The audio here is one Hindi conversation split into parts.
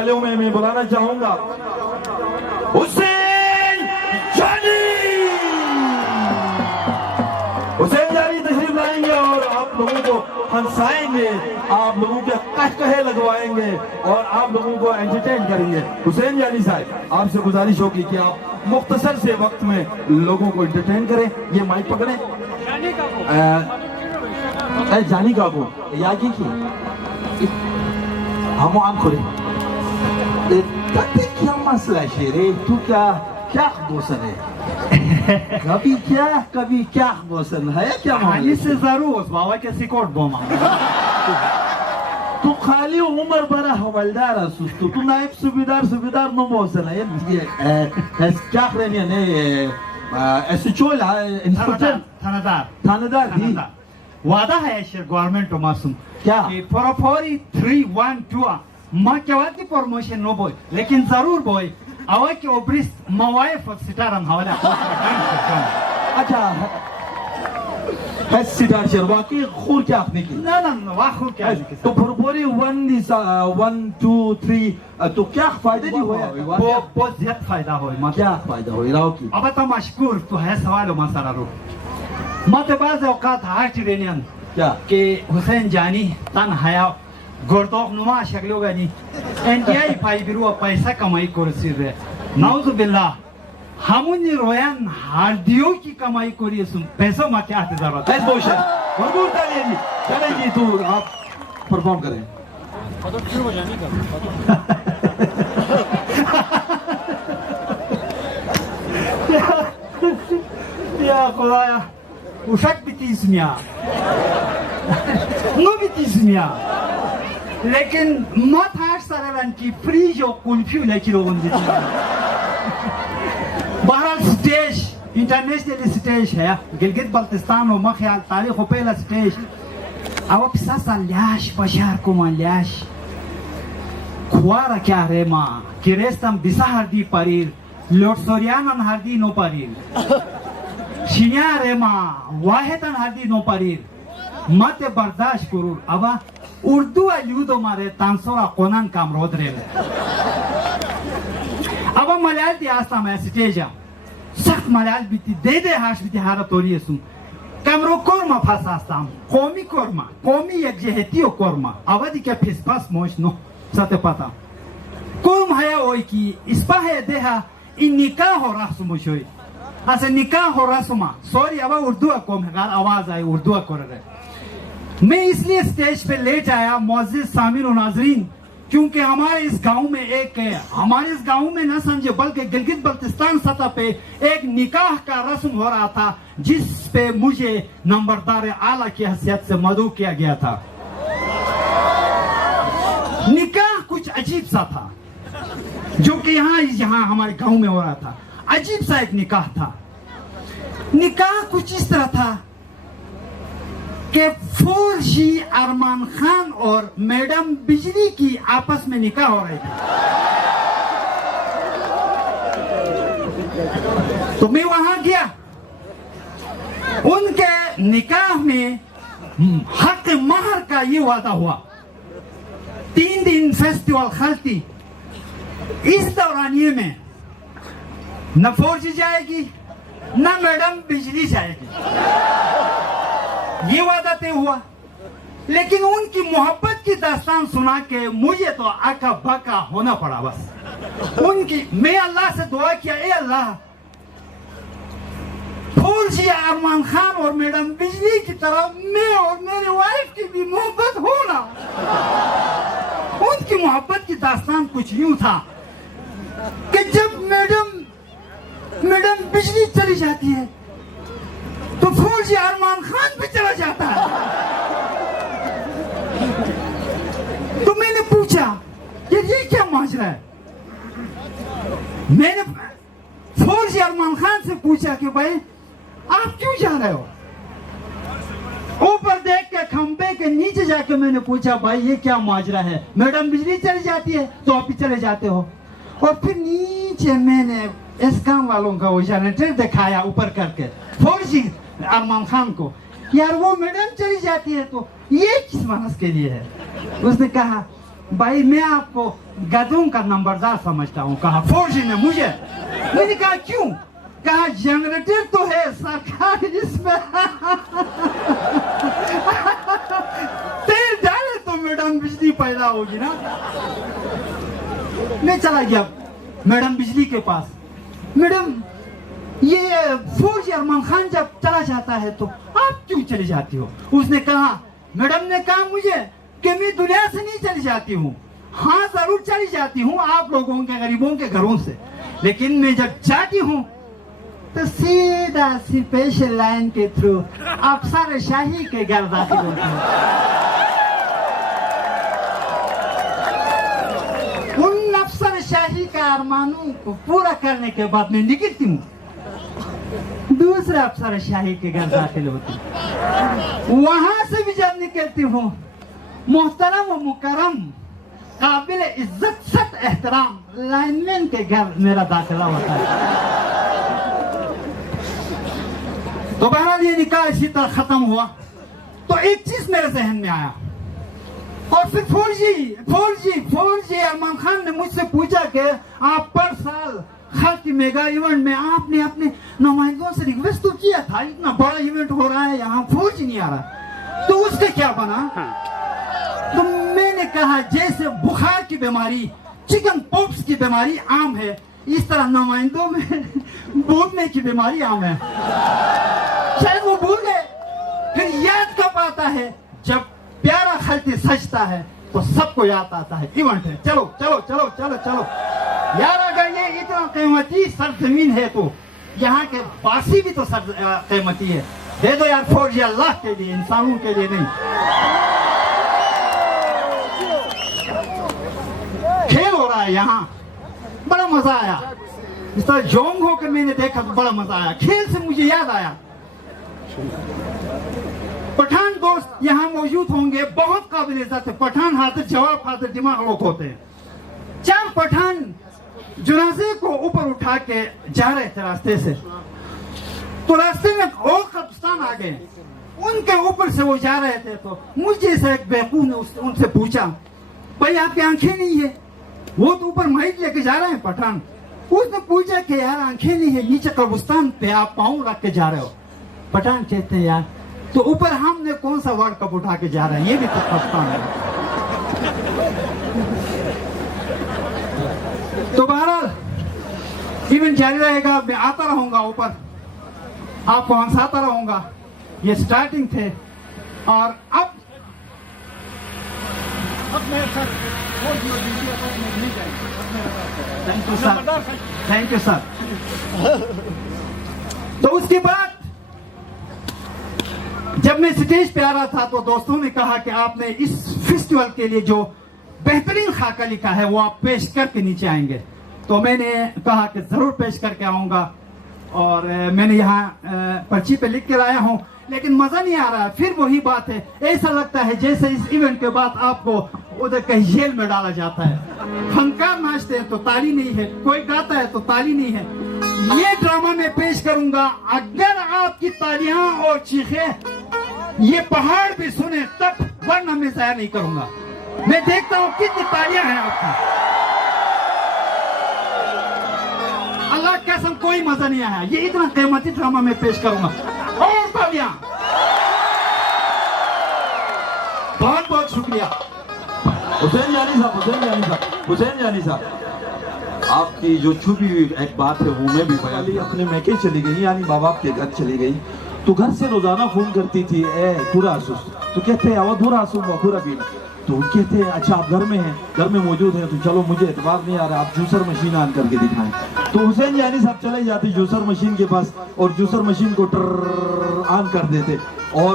में मैं बुलाना चाहूंगा हुसैन जानी। हुसैन जानी तशरीफ लाएंगे और आप लोगों को हंसाएंगे, आप लोगों के कहकहे लगवाएंगे और आप लोगों को एंटरटेन करेंगे। हुसैन जानी साहब, आपसे गुजारिश होगी कि आप मुख्तसर से वक्त में लोगों को एंटरटेन करें। ये माइक पकड़े। जानी काबू यागी की हम आंखों क्या मसला शेरे, तू क्या बोसन है? कभी क्या बोसन है क्या? खाली से जरूर बाबा के सिकोट बोमा तू खाली उम्र बड़ा हवलदार असुस तू नायब सुबेदार नो बोसन है। क्या करने ने ऐसे चोला इंस्पेक्टर थानेदार दी वादा है शेर गवर्नमेंट मासूम क्या फॉरी 312 माँ के बाद की प्रमोशन नो बोय लेकिन जरूर बोय आवा के ओब्रिस मवाए सितारम हवाला। अच्छा है सितार शेरवा की खूर क्या आपने की? ना वाह खूर क्या तो फरवरी 1 2 3 तो क्या फायदे नहीं हुए? बहुत ज्यादा फायदा हो। क्या फायदा हो राव की? अब तो मशकूर तो है सवाल मसाला रो मत बाज औकात हार्ट रेनियन क्या के हुसैन जानी तन हया गोरतोक नुमा शक्लों का नहीं एनटीआई फाई बिरुआ पैसा कमाई कोरसी रे नाउज़ बिल्लाह हामुनी रोयन हार्दियों की कमाई कोरी सुन पैसों में क्या आते ज़रूरत है? भरपूर तालियां जी। चलें तो आप परफॉर्म करें। या खुदाया उशक बितीसमिया नो बितीसमिया लेकिन मत हाश सरलन की फ्रीज और कुल्फी लेके लोगों ने बहरहाल स्टेज इंटरनेशनल स्टेज है गिलगित बल्तिस्तान और मख्याल तारीख हो पहला स्टेज अब पिसासा ल्याश बशार को मान ल्याश खुआरा क्या रे माँ किरेस्तम बिसा हरदी परीर लोट सोरियानन हरदी नो परीर शिया रे माँ वाहेतन हरदी नो परीर मत बर्दाश्त करूँ अब उर्दू अलूदो मारे तांसोरा कोनन काम रोद रे अब मलयाल ती आस्ता में स्टेज सख्त मलयाल बीती दे हाश बीती हारा तोरी सुन कमरो कोरमा फासास्ताम कौमी एक जहतियो कोरमा अवधि के फिसफास मोश नो सते पता कोम हया ओई की इस्पा है देहा इन निकाह हो रस्म ऐसे निकाह हो रस्म सॉरी अब उर्दू कोम है आवाज आई उर्दू कर रहे मैं इसलिए स्टेज पे लेट आया मौजूद सामिन और नाजरीन क्योंकि हमारे इस गांव में न समझे बल्कि गिलगित बल्तिस्तान सतह पे एक निकाह का रस्म हो रहा था जिस पे मुझे नंबरदार आला की हैसियत से मदऊ किया गया था। निकाह कुछ अजीब सा था जो कि यहाँ हमारे गांव में हो रहा था। अजीब सा एक निकाह था। निकाह कुछ इस तरह था कि फौजी अरमान खान और मैडम बिजली की आपस में निकाह हो रही थी। तो मैं वहां गया। उनके निकाह में हक महर का ये वादा हुआ। 3 दिन फेस्टिवल खलती। इस दौरानिये में न फौजी जाएगी न मैडम बिजली जाएगी, ये वादा तय हुआ। लेकिन उनकी मोहब्बत की दास्तान सुना के मुझे तो आका बाका होना पड़ा। बस मैं अल्लाह से दुआ किया, ए अल्लाह फौजी अरमान खान और मैडम बिजली की तरह मैं और मेरी वाइफ की भी मोहब्बत होना। उनकी मोहब्बत की दास्तान कुछ यूं था कि जब मैडम बिजली चली जाती है तो फौजी अरमान खान भी चला जाता है। तो मैंने पूछा ये क्या माजरा है? मैंने फौजी अरमान खान से पूछा कि भाई आप क्यों जा रहे हो? ऊपर देख के खंबे के नीचे जाके मैंने पूछा भाई ये क्या माजरा है? मैडम बिजली चली जाती है तो आप भी चले जाते हो। और फिर नीचे मैंने इस काम वालों का वो जनरेटर दिखाया ऊपर करके फौजी अरमान खान को, यार वो मैडम चली जाती है तो ये किस मानस के लिए है? उसने कहा भाई मैं आपको गधों का नंबरदार समझता हूँ। कहा फौजी ने मुझे। मैंने कहा क्यों? कहा जनरेटर तो है सरकार इसमें तेल डाले तो मैडम बिजली पैदा होगी ना। मैं चला गया मैडम बिजली के पास। मैडम ये फौजी अरमान खान जब चला जाता है तो आप क्यों चली जाती हो? उसने कहा, मैडम ने कहा मुझे कि मैं दुनिया से नहीं चली जाती हूँ, हाँ जरूर चली जाती हूँ आप लोगों के गरीबों के घरों से, लेकिन मैं जब जाती हूँ तो सीधा स्पेशल लाइन के थ्रू अफसर शाही के घर दाखिल होती हूँ। उन अफसर शाही का अरमानों को पूरा करने के बाद मैं निकलती हूँ, दूसरा अफसर शाही के घर दाखिल होती हूँ। वहां से भी जब निकलती हूँ, मोहतरम व मुकरम काबिल इज्जत सख्त एहतराम लाइनमैन के घर मेरा दाखिला होता है। तो बहरहाल ये निकाह इसी तरह खत्म हुआ। तो एक चीज मेरे जहन में आया, और फिर फौजी अरमान खान ने मुझसे पूछा कि आप पर साल खल्की मेगा इवेंट में आपने अपने नुमाइंदों से रिक्वेस्ट तो किया था, इतना बड़ा इवेंट हो रहा है यहाँ फौजी नहीं आ रहा, तो उसके क्या बना? तो मैंने कहा जैसे बुखार की बीमारी, चिकन पॉक्स की बीमारी आम है, इस तरह नुमाइंदों में भूलने की बीमारी आम है। शायद वो भूल गए, फिर याद कब आता है? जब प्यारा खल्ती सजता है तो सबको याद आता है इवेंट है, चलो चलो चलो चलो चलो यार, अगर ये इतना कीमती सरजमीन है तो यहाँ के बासी भी तो कीमती है, दे दो यार फौजी, अल्लाह के लिए, इंसानों के लिए नहीं। खेल हो रहा है यहाँ, बड़ा मजा आया। इस तरह जोंग होकर मैंने देखा तो बड़ा मजा आया। खेल से मुझे याद आया, पठान दोस्त यहाँ मौजूद होंगे, बहुत काबिल इज्जत है। पठान हाजिर जवाब हाजिर दिमाग लोग होते हैं। 4 पठान जनाजे को ऊपर उठा के जा रहे थे रास्ते से, तो रास्ते में और कब्रिस्तान आ गए, उनके ऊपर से वो जा रहे थे। तो मुझे से एक बेवकूफ ने उनसे पूछा, भाई आपकी आंखें नहीं है? वो तो ऊपर माइक लेके जा रहे हैं पठान। उसने पूछा कि यार आंखें नहीं है, नीचे कब्रिस्तान पे आप पाँव रख के जा रहे हो? पठान कहते हैं यार तो ऊपर हमने कौन सा वर्ल्ड कप उठा के जा रहा है, ये भी तो कब्रिस्तान है। तो बहरहाल इवेंट जारी रहेगा, मैं आता रहूंगा ऊपर, आपको हंसाता रहूंगा। ये स्टार्टिंग थे, और अब थैंक यू सर। तो उसके बाद जब मैं स्टेज पे आ रहा था तो दोस्तों ने कहा कि आपने इस फेस्टिवल के लिए जो बेहतरीन खाका लिखा है वो आप पेश करके नीचे आएंगे। तो मैंने कहा कि जरूर पेश करके आऊंगा, और मैंने यहाँ पर्ची पे लिख के लाया हूँ, लेकिन मजा नहीं आ रहा है। फिर वही बात है, ऐसा लगता है जैसे इस इवेंट के बाद आपको उधर कहीं जेल में डाला जाता है। फनकार नाचते हैं तो ताली नहीं है, कोई गाता है तो ताली नहीं है। ये ड्रामा मैं पेश करूंगा, अगर आपकी तालियां और चीखें ये पहाड़ भी सुने तब, वरना मैं जाहिर नहीं करूंगा। मैं देखता हूँ कितनी तालियां हैं आपकी। अल्लाह की कसम कोई मजा नहीं आया, ये इतना कीमती ड्रामा मैं पेश करूंगा। और तालियां, बहुत बहुत शुक्रिया। हुसैन जानी साहब, आपकी जो छुपी हुई एक बात है वो मैं भी बयाली अपने मैके चली गई, यानी माँ बाप के घर चली गई, तो घर से रोजाना फोन करती थी, ए पूरा आसूस, तो कहते अवधुरा आसूस वखुरा भी, तो कहते अच्छा आप घर में हैं, घर में मौजूद हैं, तो चलो मुझे एतबार नहीं आ रहा, आप जूसर मशीन ऑन करके दिखाएं। तो हुसैन जानी साहब चले जाते जूसर मशीन के पास और जूसर मशीन को ट्र ऑन कर देते, और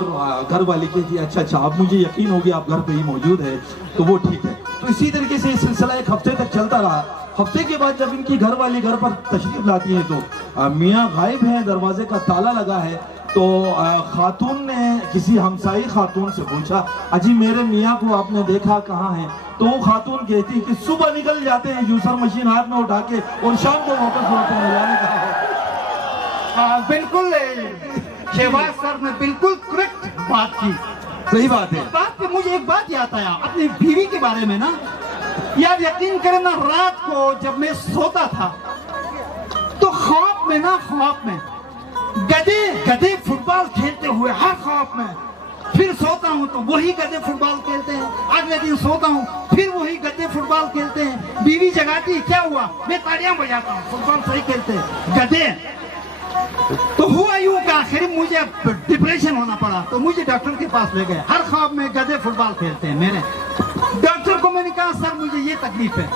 घर वाली कहती अच्छा अब मुझे यकीन हो गया आप घर पे ही मौजूद है, तो वो ठीक है। तो इसी तरीके से सिलसिला एक हफ्ते तक चलता रहा। हफ्ते के बाद जब इनकी घर वाली घर पर तशरीफ लाती है तो मियाँ गायब है, दरवाजे का ताला लगा है। तो खातून ने किसी हमसाई खातून से पूछा, अजी मेरे मियाँ को आपने देखा कहाँ है? तो वो खातून कहती कि सुबह निकल जाते हैं जूसर मशीन हाथ में उठा के और शाम को वापस होते हैं। जाने का बिल्कुल शहबाज सर ने बिल्कुल करेक्ट बात की। सही बात है। बात पे मुझे एक बात याद आया अपनी बीवी के बारे में ना। यार यकीन करना, रात को जब मैं सोता था तो ख्वाब में गधे गधे फुटबॉल खेलते हुए, हर ख्वाब में। फिर सोता हूँ तो वही गधे फुटबॉल खेलते हैं, अगले दिन सोता हूँ फिर वही गधे फुटबॉल खेलते हैं। बीवी जगाती, क्या हुआ? मैं तालियां बजाता हूँ, फुटबॉल सही खेलते हैं गधे। तो हुआ यूं कि आखिर मुझे डिप्रेशन होना पड़ा, तो मुझे डॉक्टर के पास ले गए। हर ख्वाब में गधे फुटबॉल खेलते हैं मेरे। डॉक्टर को मैंने कहा सर मुझे ये तकलीफ है,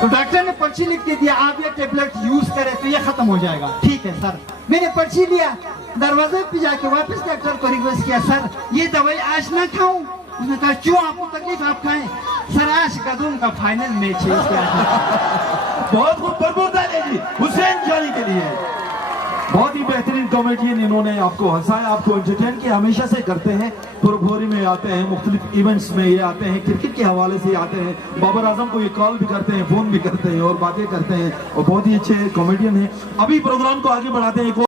तो डॉक्टर ने पर्ची लिख के दिया, आप ये टेबलेट यूज करें तो ये खत्म हो जाएगा। ठीक है सर, मैंने पर्ची लिया, दरवाजे पे जाके वापस डॉक्टर को रिक्वेस्ट किया, सर ये दवाई आज ना खाऊं? उसने कहा क्यों, आपको तकलीफ, आप खाएं। सर आज गधों का फाइनल मैच है, बहुत खूब, बरबूरदार जी हुसैन जानी के लिए। बहुत ही बेहतरीन कॉमेडियन, इन्होंने आपको हंसाया, आपको एंटरटेन किया, हमेशा से करते हैं। पुरभोरी में आते हैं, मुख्तलिफ इवेंट्स में ये आते हैं, क्रिकेट के हवाले से आते हैं, बाबर आजम को ये कॉल भी करते हैं, फोन भी करते हैं और बातें करते हैं, और बहुत ही अच्छे कॉमेडियन हैं। अभी प्रोग्राम को आगे बढ़ाते हैं।